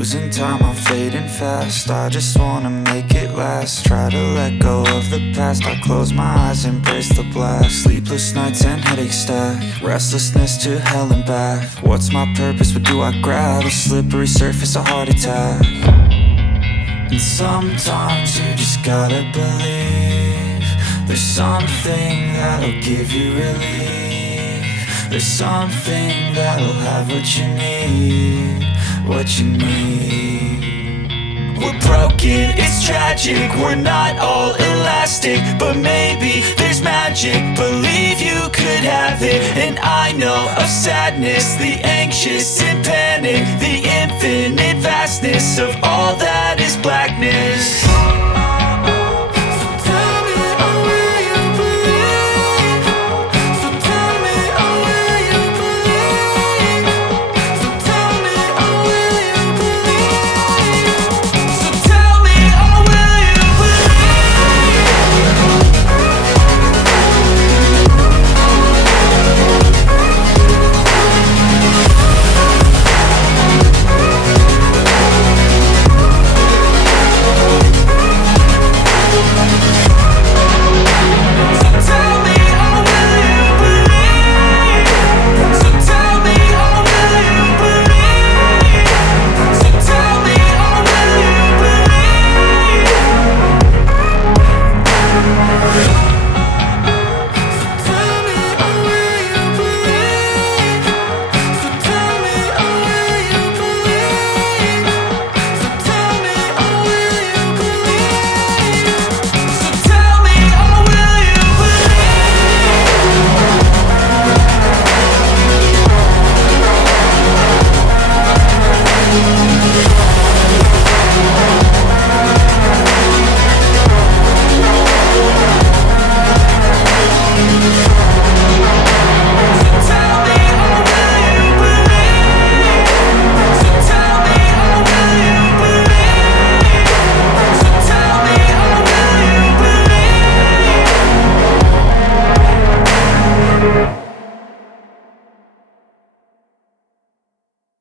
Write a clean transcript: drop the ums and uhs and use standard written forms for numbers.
Losing time, I'm fading fast. I just wanna make it last. Try to let go of the past. I close my eyes, embrace the blast. Sleepless nights and headache stack. Restlessness to hell and back. What's my purpose, what do I grab? A slippery surface, a heart attack. And sometimes you just gotta believe there's something that'll give you relief. There's something that'll have what you need. What you need. We're broken, it's tragic. We're not all elastic, but maybe there's magic. Believe you could have it. And I know of sadness, the anxious and panic, the infinite vastness of all that